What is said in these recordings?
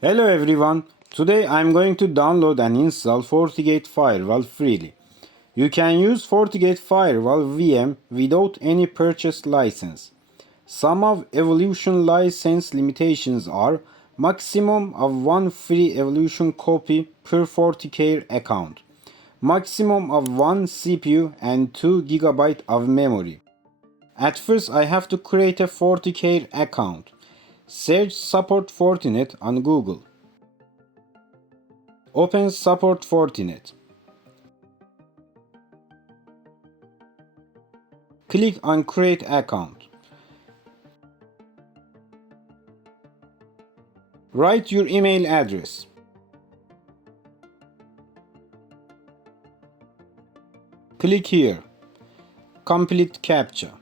Hello everyone. Today I'm going to download and install FortiGate Firewall freely. You can use FortiGate Firewall VM without any purchased license. Some of Evolution license limitations are maximum of one free Evolution copy per FortiCare account, maximum of one CPU and 2 GB of memory. At first I have to create a FortiCare account. Search Support Fortinet on Google. Open Support Fortinet. Click on Create Account. Write your email address. Click here. Complete CAPTCHA.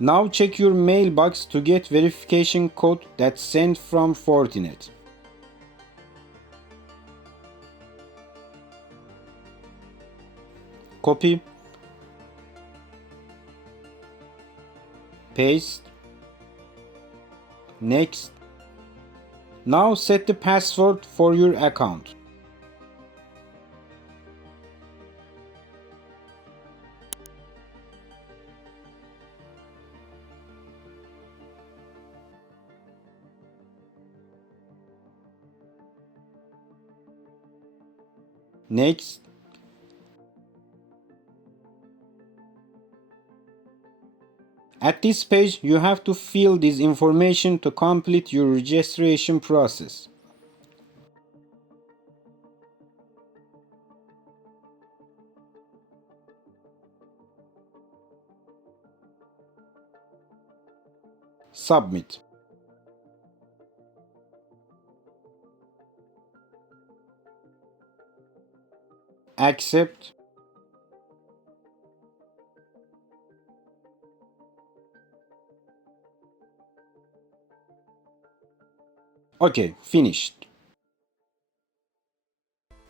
Now check your mailbox to get verification code that's sent from Fortinet. Copy. Paste. Next. Now set the password for your account. Next. At this page, you have to fill this information to complete your registration process. Submit. Accept. Okay, finished.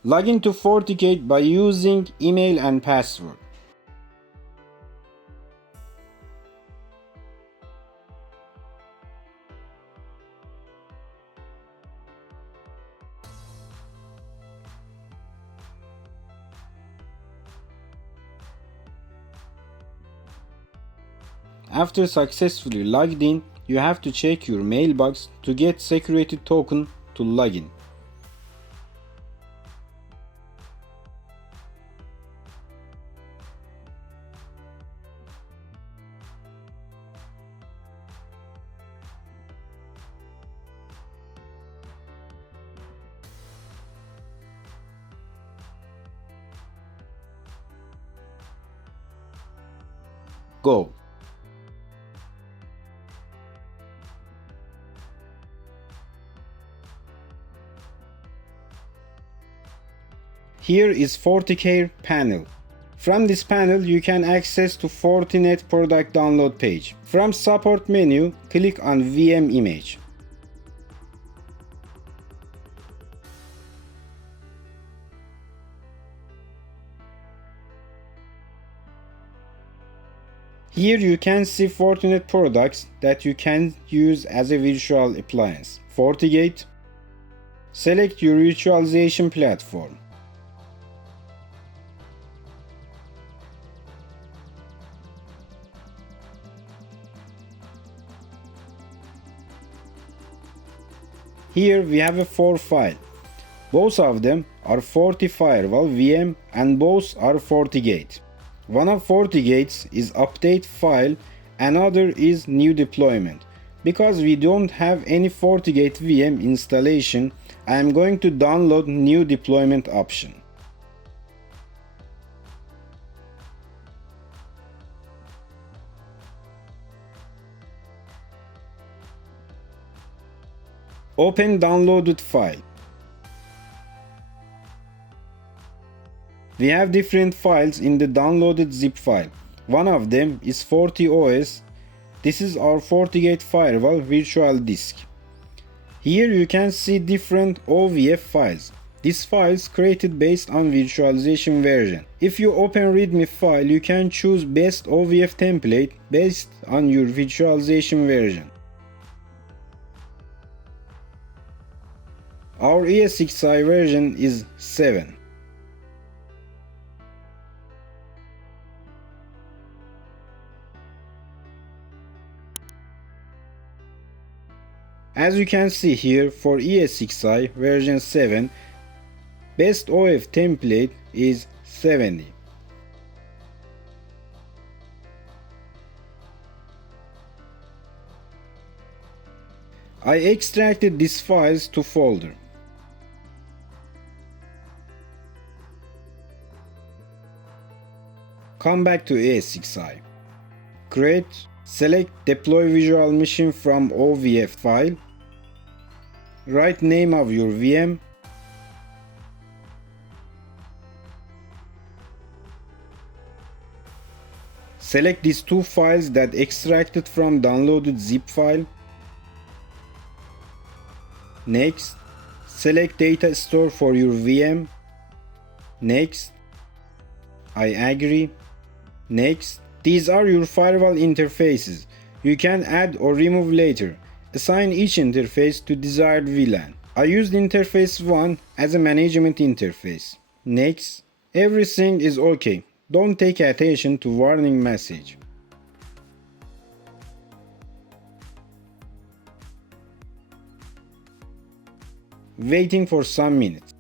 Log into FortiGate by using email and password. After successfully logged in, you have to check your mailbox to get security token to log in. Go. Here is FortiCare panel. From this panel you can access to Fortinet product download page. From support menu, click on VM image. Here you can see Fortinet products that you can use as a virtual appliance. FortiGate. Select your virtualization platform. Here we have 4 files. Both of them are FortiFirewall VM and both are FortiGate. One of FortiGates is update file, another is new deployment. Because we don't have any FortiGate VM installation, I am going to download new deployment option. Open downloaded file. We have different files in the downloaded zip file. One of them is FortiOS. This is our FortiGate firewall virtual disk. Here you can see different OVF files. These files created based on virtualization version. If you open readme file, you can choose best OVF template based on your virtualization version. Our ESXi version is 7. As you can see here, for ESXi version 7, best OF template is 70. I extracted these files to folder. Come back to ESXi. Create, select deploy visual machine from OVF file. Write name of your VM. Select these two files that extracted from downloaded zip file. Next, select data store for your VM. Next, I agree. Next, these are your firewall interfaces. You can add or remove later. Assign each interface to desired VLAN. I used interface 1 as a management interface. Next, everything is okay. Don't take attention to warning message. Waiting for some minutes.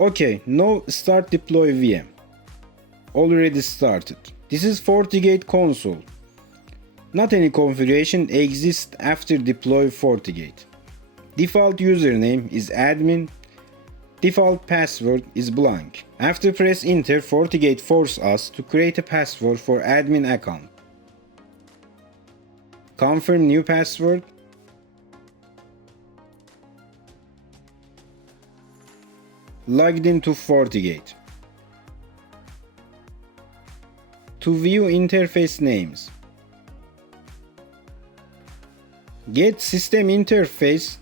Okay, now start deploy VM. Already started. This is FortiGate console. Not any configuration exists after deploy FortiGate. Default username is admin. Default password is blank. After press enter, FortiGate forces us to create a password for admin account. Confirm new password. Logged into FortiGate. To view interface names, get system interface.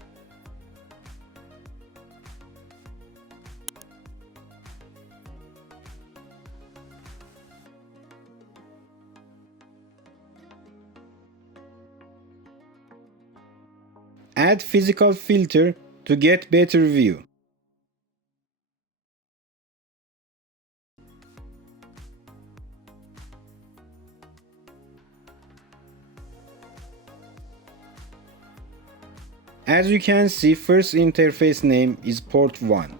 Add physical filter to get better view. As you can see, first interface name is port 1.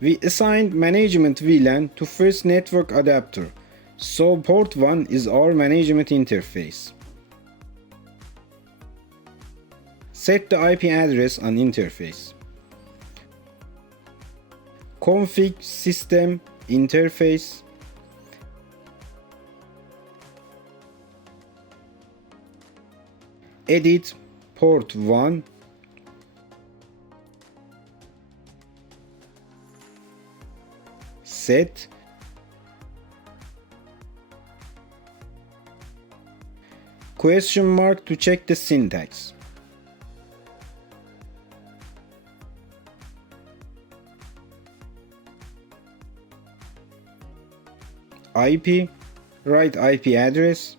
We assigned management VLAN to first network adapter, so port 1 is our management interface. Set the IP address on interface. Config system interface. Edit port 1. Set. Question mark to check the syntax. IP, write IP address.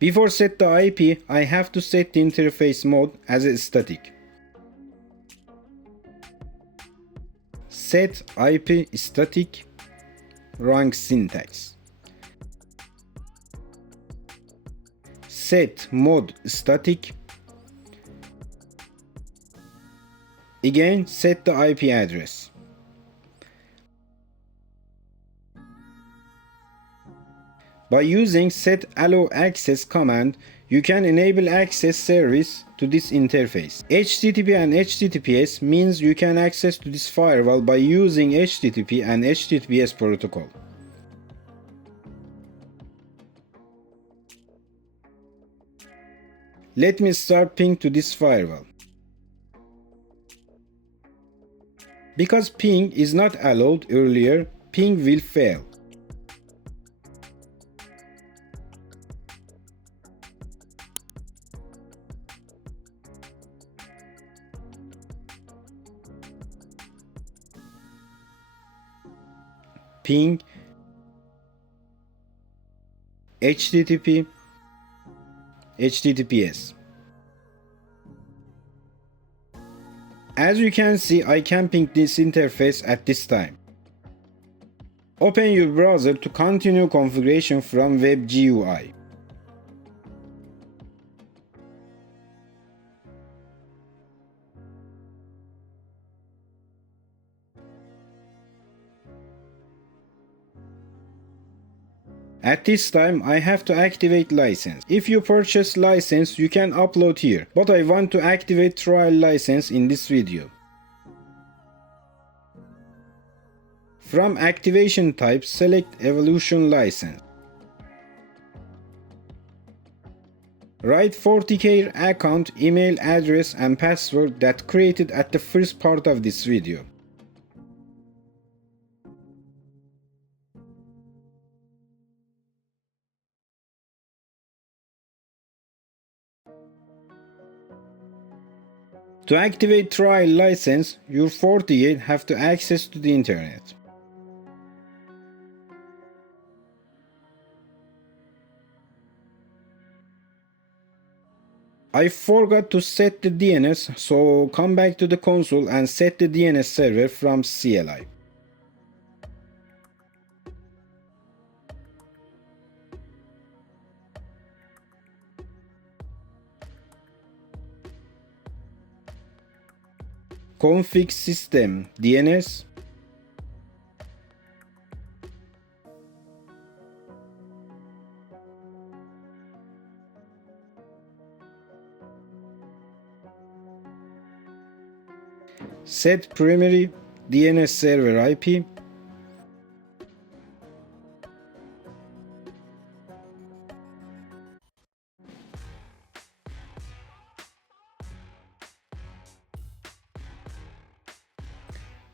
Before set the IP, I have to set the interface mode as a static. Set IP static, rank syntax. Set mode static. Again, set the IP address. By using set allow access command, you can enable access service to this interface. HTTP and HTTPS means you can access to this firewall by using HTTP and HTTPS protocol. Let me start ping to this firewall. Because ping is not allowed earlier, ping will fail. Ping HTTP HTTPS. As you can see, I can ping this interface at this time. Open your browser to continue configuration from Web GUI. At this time, I have to activate license. If you purchase license, you can upload here, but I want to activate trial license in this video. From activation type, select evolution license. Write FortiGate account, email address and password that created at the first part of this video. To activate trial license, your FortiGate have to access to the internet. I forgot to set the DNS, so come back to the console and set the DNS server from CLI. Config system DNS. Set primary DNS server IP.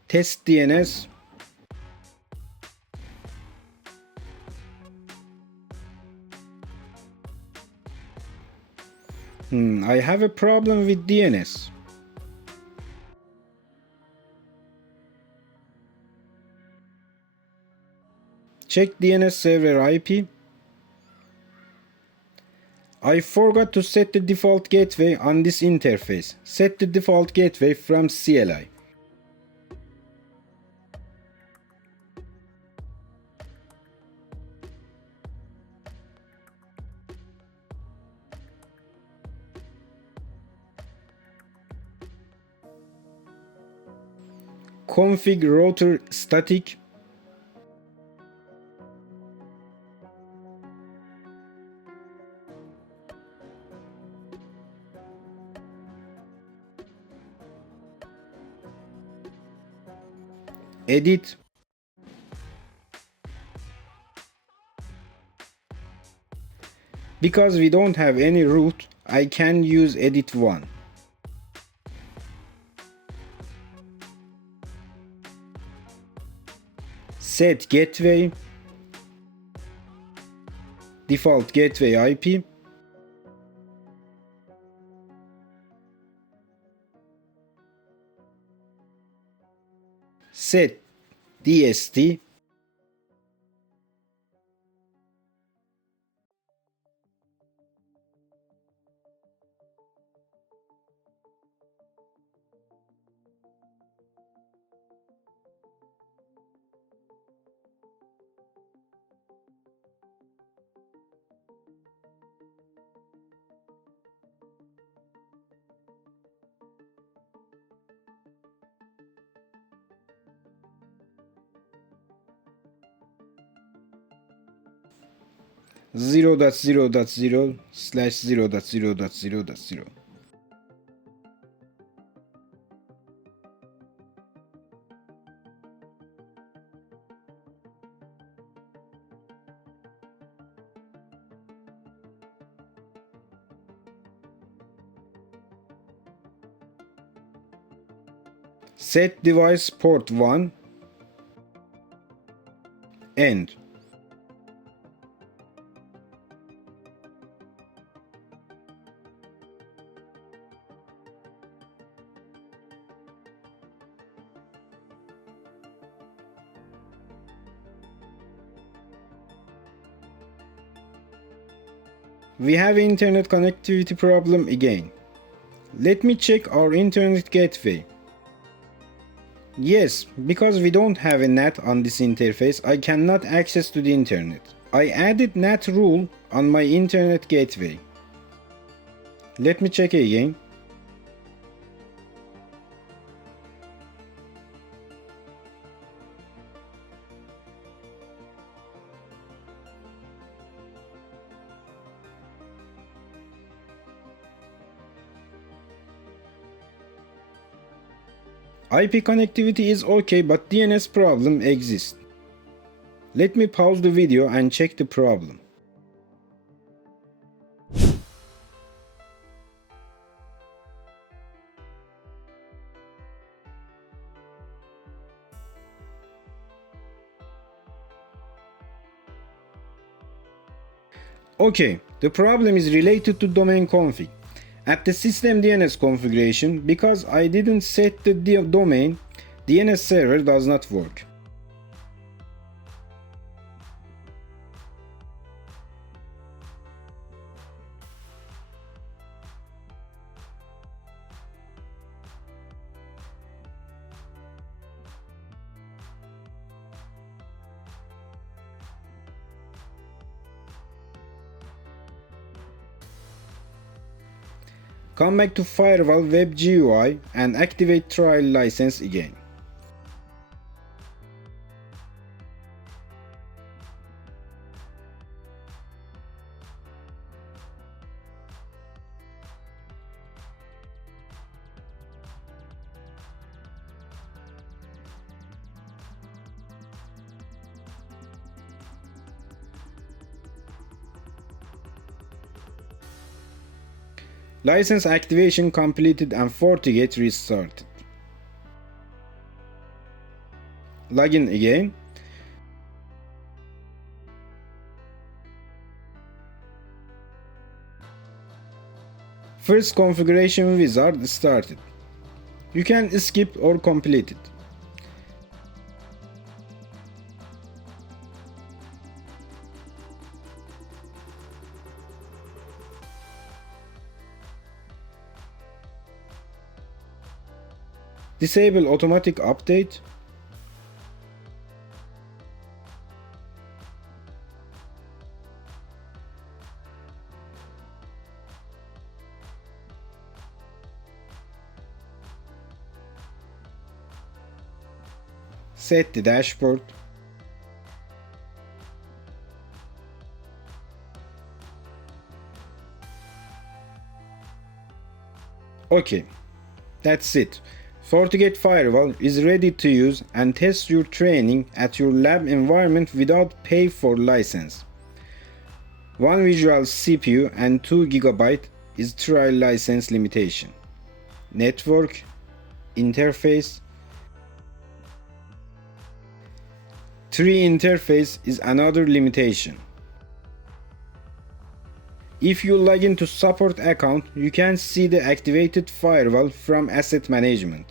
Test DNS. I have a problem with DNS. Check DNS server IP. I forgot to set the default gateway on this interface. Set the default gateway from CLI. Config router static. Edit. Because we don't have any root, I can use edit 1. Set gateway. Default gateway IP. Set DST. 0.0.0/0.0.0.0. Set device port 1, end. We have internet connectivity problem again. Let me check our internet gateway. Yes, because we don't have a NAT on this interface, I cannot access to the internet. I added NAT rule on my internet gateway. Let me check again. IP connectivity is okay, but DNS problem exists. Let me pause the video and check the problem. Okay, the problem is related to domain config. At the system DNS configuration, because I didn't set the domain, DNS server does not work. Come back to Firewall Web GUI and activate trial license again. License activation completed and FortiGate restarted. Login again. First configuration wizard started. You can skip or complete it. Disable automatic update. Set the dashboard. Okay, that's it. FortiGate Firewall is ready to use and test your training at your lab environment without pay for license. 1 visual CPU and 2 GB is trial license limitation. Network, interface, 3 interface is another limitation. If you log into support account, you can see the activated firewall from asset management.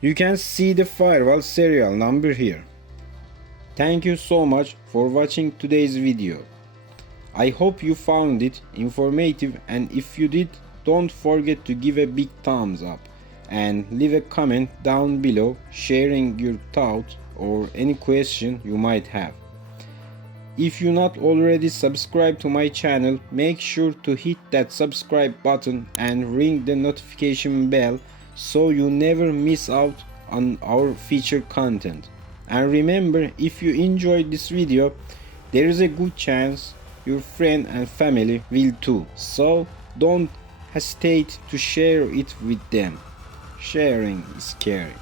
You can see the firewall serial number here. Thank you so much for watching today's video. I hope you found it informative, and if you did, don't forget to give a big thumbs up and leave a comment down below sharing your thoughts or any question you might have. If you're not already subscribed to my channel, make sure to hit that subscribe button and ring the notification bell so you never miss out on our featured content. And remember, if you enjoyed this video, there is a good chance your friend and family will too. So don't hesitate to share it with them. Sharing is caring.